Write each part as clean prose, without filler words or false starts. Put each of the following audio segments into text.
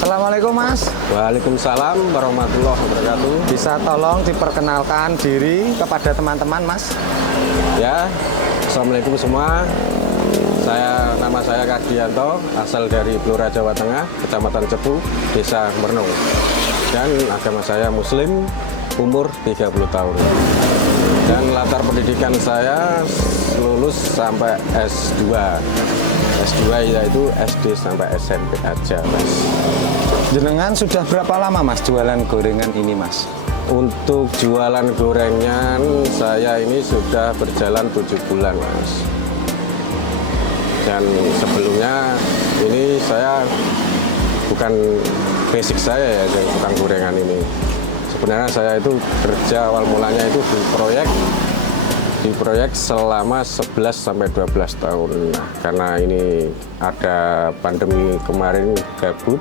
Assalamualaikum Mas. Waalaikumsalam warahmatullahi wabarakatuh. Bisa tolong diperkenalkan diri kepada teman-teman Mas? Ya, Assalamualaikum semua. Nama saya Kardianto, asal dari Blora, Jawa Tengah, Kecamatan Cepu, Desa Merno. Dan agama saya Muslim, umur 30 tahun. Dan latar pendidikan saya lulus sampai S2. S2 yaitu SD sampai SMP aja, Mas. Jenengan sudah berapa lama Mas jualan gorengan ini Mas? Untuk jualan gorengan saya ini sudah berjalan 7 bulan, Mas. Dan sebelumnya ini saya bukan basic saya ya, tukang gorengan ini. Sebenarnya saya itu kerja awal mulanya itu di proyek selama 11 sampai 12 tahun. Nah, karena ini ada pandemi kemarin gabut,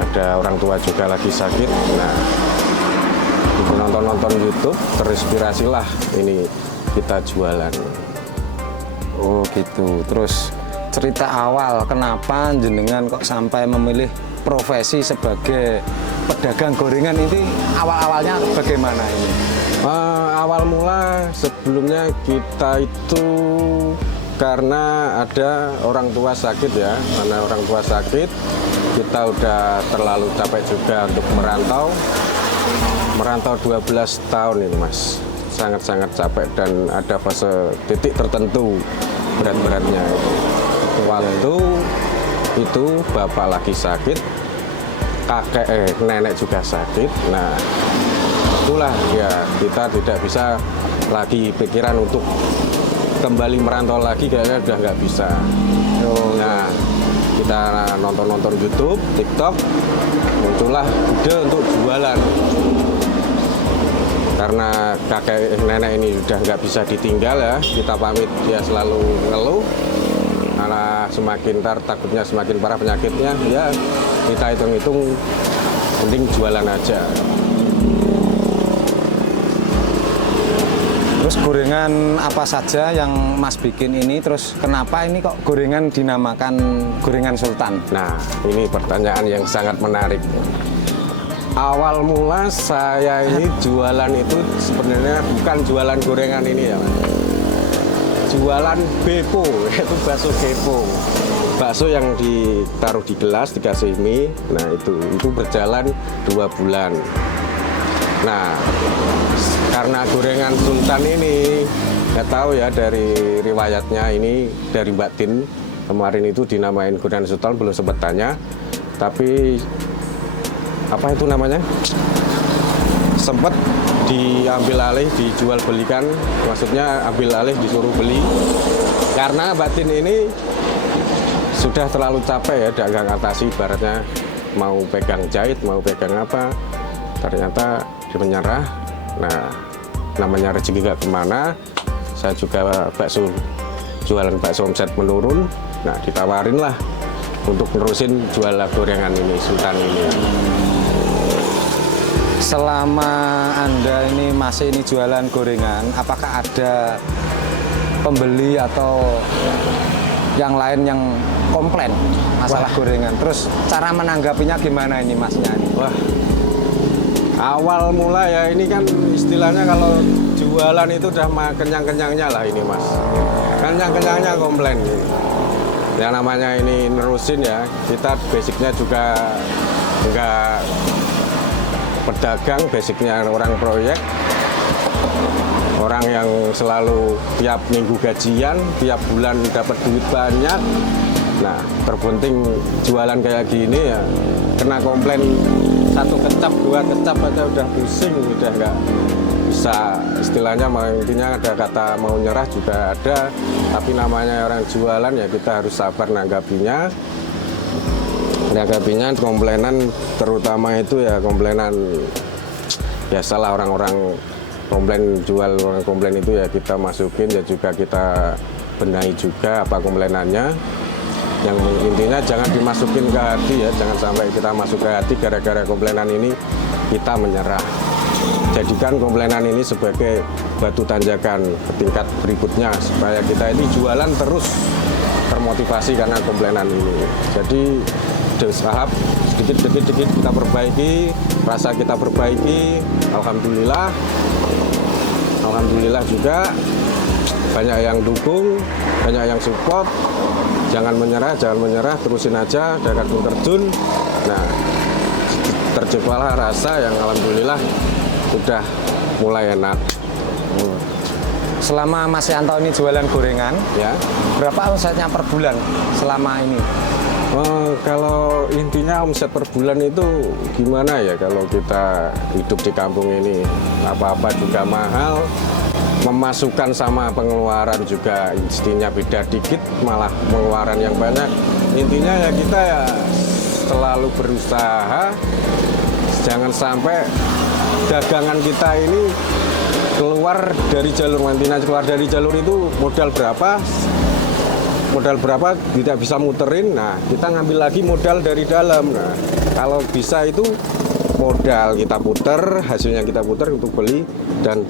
ada orang tua juga lagi sakit. Nah, nonton YouTube terinspirasilah ini kita jualan. Oh gitu. Terus cerita awal kenapa jenengan kok sampai memilih profesi sebagai pedagang gorengan ini, awal-awalnya bagaimana ini? Awal mula sebelumnya kita itu karena ada orang tua sakit ya, karena orang tua sakit kita udah terlalu capek juga untuk merantau 12 tahun ini Mas, sangat-sangat capek dan ada fase titik tertentu berat-beratnya. Waktu itu bapak lagi sakit, nenek juga sakit. Nah, itulah ya, kita tidak bisa lagi pikiran untuk kembali merantau lagi, kayaknya udah nggak bisa. Nah, kita nonton YouTube, TikTok, muncullah ide untuk jualan. Karena kakek nenek ini udah nggak bisa ditinggal ya, kita pamit dia selalu ngeluh. Karena semakin takutnya semakin parah penyakitnya, ya kita hitung-hitung mending jualan aja. Terus gorengan apa saja yang Mas bikin ini? Terus kenapa ini kok gorengan dinamakan gorengan Sultan? Nah, ini pertanyaan yang sangat menarik. Awal mula saya ini jualan itu sebenarnya bukan jualan gorengan ini ya, Mas. Jualan bepo, yaitu bakso bepo. Bakso yang ditaruh di gelas, dikasih mie. Nah, itu berjalan 2 bulan. Nah, karena gorengan Sultan ini, nggak tahu ya dari riwayatnya ini dari Mbak Tin, kemarin itu dinamain gorengan Sultan, belum sempat tanya. Tapi apa itu namanya? Sempat diambil alih, dijual belikan, maksudnya ambil alih, disuruh beli. Karena Mbak Tin ini sudah terlalu capek ya, dagang atasi, ibaratnya mau pegang jahit, mau pegang apa, ternyata dia menyerah. Nah, namanya rezeki gak kemana, saya juga jualan bakso omset menurun. Nah, ditawarin lah untuk nerusin jual gorengan ini, Sultan ini. Selama Anda ini masih jualan gorengan, apakah ada pembeli atau yang lain yang komplain masalah gorengan? Terus cara menanggapinya gimana ini Masnya? Wah, awal mula ya ini kan istilahnya kalau jualan itu udah kenyang-kenyangnya lah ini Mas. Kenyang-kenyangnya komplain. Yang namanya ini nerusin ya, kita basicnya juga enggak pedagang, basicnya orang proyek, orang yang selalu tiap minggu gajian, tiap bulan dapat duit banyak. Nah, terpenting jualan kayak gini ya kena komplain 1 kecap, 2 kecap aja udah pusing, udah nggak bisa, istilahnya intinya ada kata mau nyerah juga ada. Tapi namanya orang jualan ya kita harus sabar nanggapinya. Komplainan terutama itu ya komplainan biasalah, orang-orang komplain, jual orang komplain itu ya kita masukin, ya juga kita benahi juga apa komplainannya. Yang intinya jangan dimasukin ke hati ya, jangan sampai kita masuk ke hati gara-gara komplainan ini kita menyerah. Jadikan komplainan ini sebagai batu tanjakan ke tingkat berikutnya supaya kita ini jualan terus termotivasi karena komplainan ini. Jadi tahap sedikit kita perbaiki, rasa kita perbaiki. Alhamdulillah juga banyak yang dukung, banyak yang support. Jangan menyerah, terusin aja, terjun terjun. Nah, terciptalah rasa yang alhamdulillah udah mulai enak. Selama Mas Yanto ini jualan gorengan, Ya. berapa omsetnya per bulan selama ini? Kalau intinya omset per bulan itu gimana ya, kalau kita hidup di kampung ini apa-apa juga mahal, memasukkan sama pengeluaran juga intinya beda dikit, malah pengeluaran yang banyak. Intinya ya kita ya selalu berusaha jangan sampai dagangan kita ini keluar dari jalur. Intinya keluar dari jalur itu modal berapa tidak bisa muterin. Nah, kita ngambil lagi modal dari dalam. Nah, kalau bisa itu modal kita puter, hasilnya kita puter untuk beli dan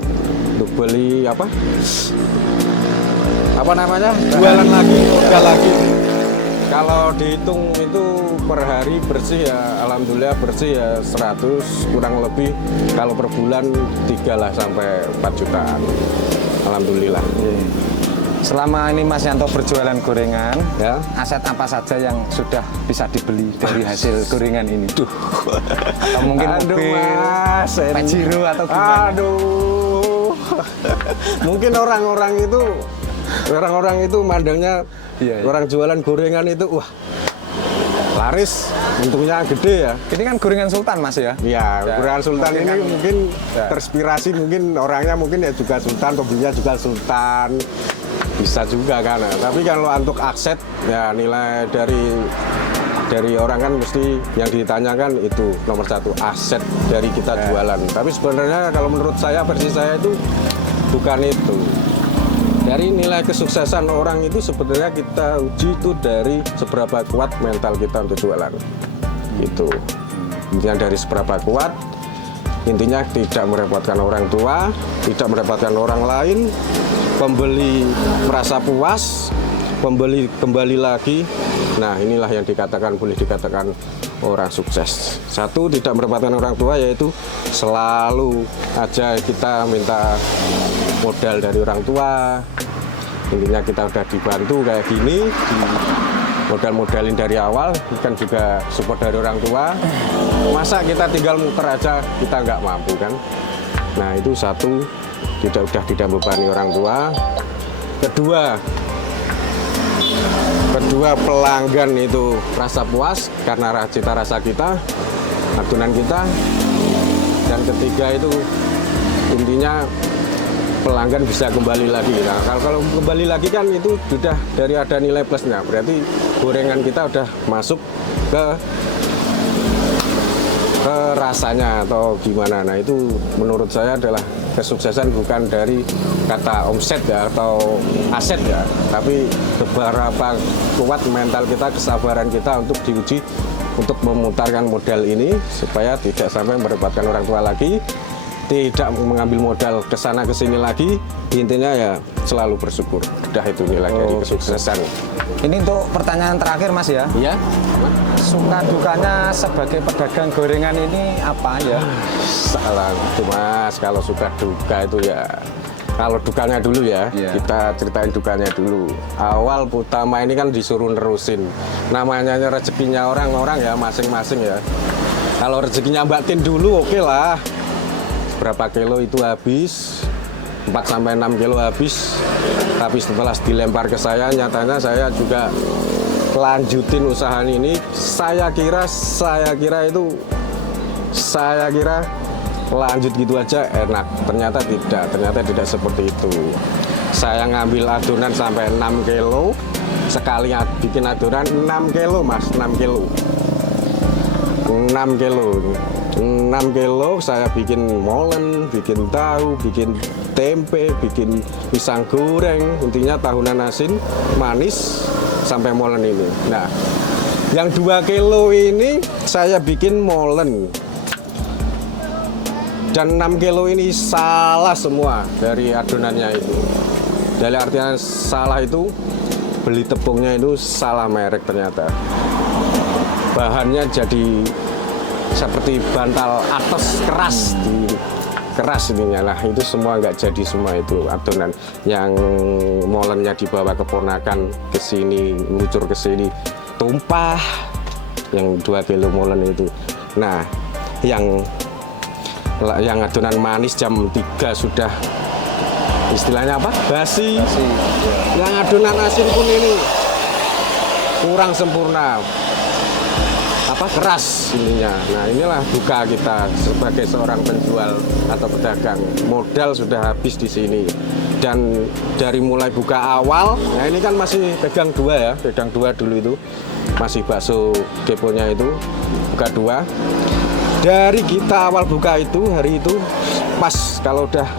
untuk beli apa namanya, jualan lagi, modal lagi. Kalau dihitung itu per hari bersih ya, alhamdulillah bersih ya 100 kurang lebih. Kalau per bulan 3 lah sampai 4 jutaan. Alhamdulillah. Selama ini Mas Yanto berjualan gorengan, Ya. aset apa saja yang sudah bisa dibeli dari hasil gorengan ini? Atau mungkin mobil, Mas, Pajero atau gimana? Mungkin orang-orang itu mandangnya Iya. orang jualan gorengan itu wah laris, untungnya gede ya. Ini kan gorengan Sultan Mas ya? Ya, gorengan Sultan mungkin ini kan- mungkin Ya. terinspirasi, mungkin orangnya mungkin ya juga Sultan, pembelinya juga Sultan. Bisa juga kan. Nah, tapi kalau untuk aset ya nilai dari orang kan mesti yang ditanyakan itu nomor satu, aset dari kita jualan. Tapi sebenarnya kalau menurut saya, versi saya itu bukan itu. Dari nilai kesuksesan orang itu sebenarnya kita uji itu dari seberapa kuat mental kita untuk jualan. Itu intinya dari seberapa kuat. Intinya tidak merepotkan orang tua, tidak merepotkan orang lain. Pembeli merasa puas, pembeli kembali lagi. Nah, inilah yang boleh dikatakan orang sukses. Satu, tidak merepotkan orang tua, yaitu selalu aja kita minta modal dari orang tua. Intinya kita udah dibantu kayak gini, modal-modalin dari awal, kan juga support dari orang tua. Masa kita tinggal muter aja, kita nggak mampu kan? Nah, itu satu, tidak bebani orang tua. Kedua, pelanggan itu rasa puas karena cita rasa kita, adunan kita. Dan ketiga itu intinya pelanggan bisa kembali lagi. Nah, kalau kembali lagi kan itu sudah dari ada nilai plusnya, berarti gorengan kita udah masuk ke rasanya atau gimana. Nah, itu menurut saya adalah kesuksesan bukan dari kata omset ya atau aset ya, tapi seberapa kuat mental kita, kesabaran kita untuk diuji untuk memutarkan modal ini supaya tidak sampai merepotkan orang tua lagi, tidak mengambil modal ke sana ke sini lagi. Intinya ya selalu bersyukur. Udah itu nilai dari kesuksesan. Ini untuk pertanyaan terakhir Mas ya. Iya. Suka dukanya sebagai pedagang gorengan ini apa ya? Salah itu Mas, kalau suka duka itu ya, kalau dukanya dulu ya, Iya. kita ceritain dukanya dulu. Awal pertama ini kan disuruh nerusin, namanya rezekinya orang-orang ya masing-masing ya. Kalau rezekinya Mbak Tin dulu oke lah, berapa kilo itu habis, 4-6 kilo habis. Tapi setelah dilempar ke saya, nyatanya saya juga lanjutin usaha ini. Saya kira lanjut gitu aja enak, ternyata tidak seperti itu. Saya ngambil adonan sampai 6 kilo, sekali bikin adonan 6 kilo Mas, 6 kilo saya bikin molen, bikin tahu, bikin tempe, bikin pisang goreng, intinya tahunan asin, manis, sampai molen ini. Nah, yang 2 kilo ini saya bikin molen. Dan 6 kilo ini salah semua dari adonannya itu. Dari artinya salah itu, beli tepungnya itu salah merek ternyata. bahannya jadi seperti bantal atas keras ininya. Nah itu semua nggak jadi semua itu adonan yang molennya dibawa keponakan ke sini, meluncur ke sini, tumpah yang 2 kilo molen itu. Nah yang adonan manis jam 3 sudah istilahnya apa? Basi. Yang adonan asin pun ini kurang sempurna, keras ininya. Nah inilah duka kita sebagai seorang penjual atau pedagang. Modal sudah habis di sini. Dan dari mulai buka awal, nah ini kan masih pegang 2 ya, pegang 2 dulu itu. Masih bakso deponya itu, buka 2. Dari kita awal buka itu, hari itu pas kalau udah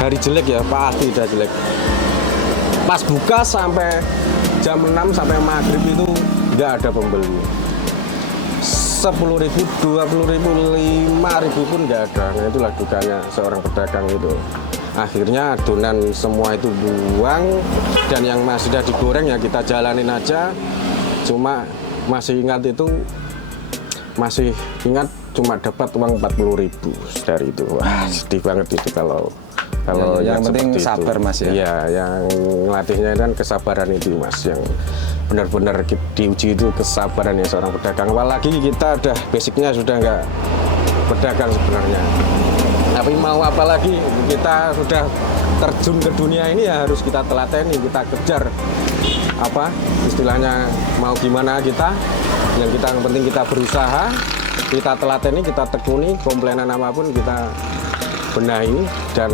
hari jelek ya, pasti udah jelek. Pas buka sampai jam 6 sampai maghrib itu nggak ada pembeli. 10.000, 20.000, 5.000 pun nggak ada. Nah itulah dukanya seorang pedagang itu. Akhirnya adonan semua itu buang, dan yang sudah digoreng ya kita jalanin aja. Cuma masih ingat cuma dapat uang 40.000 dari itu. Wah sedih banget itu kalau yang penting sabar itu. Mas ya. Iya, yang ngelatihnya kan kesabaran itu Mas, yang benar-benar diuji itu kesabaran ya seorang pedagang. Apalagi kita udah basicnya sudah nggak pedagang sebenarnya. Tapi mau apa lagi, kita sudah terjun ke dunia ini ya harus kita telateni, kita kejar apa istilahnya, mau gimana kita, yang penting kita berusaha, kita telateni, kita tekuni, komplainan apapun kita benahi. Dan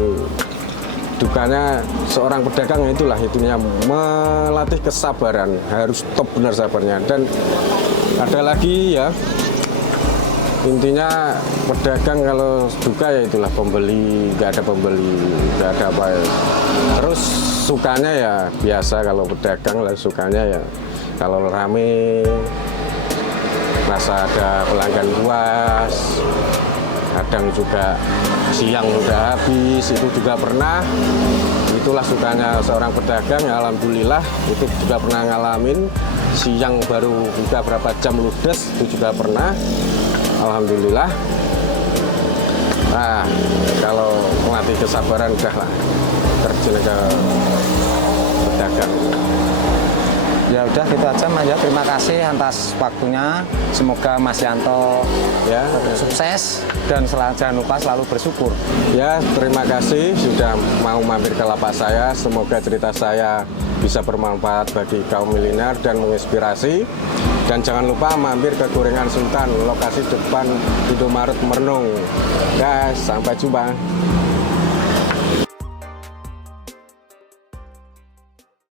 dukanya seorang pedagang itulah itunya melatih kesabaran, harus top benar sabarnya. Dan ada lagi ya, intinya pedagang kalau duka ya itulah pembeli, nggak ada pembeli, nggak ada apa ya. Terus sukanya ya biasa, kalau pedagang lah sukanya ya kalau rame, rasa ada pelanggan puas. Kadang juga siang udah habis, itu juga pernah. Itulah sukanya seorang pedagang ya, alhamdulillah itu juga pernah ngalamin. Siang baru buka berapa jam ludes, itu juga pernah, alhamdulillah. Nah kalau melatih kesabaran udah lah terjun ke pedagang. Ya udah gitu aja Mas ya. Terima kasih atas waktunya. Semoga Mas Yanto Ya, sukses dan jangan lupa selalu bersyukur. ya terima kasih sudah mau mampir ke lapak saya. Semoga cerita saya bisa bermanfaat bagi kaum milenial dan menginspirasi. Dan jangan lupa mampir ke Gorengan Sultan, lokasi depan Indomaret Mernung. Guys, sampai jumpa.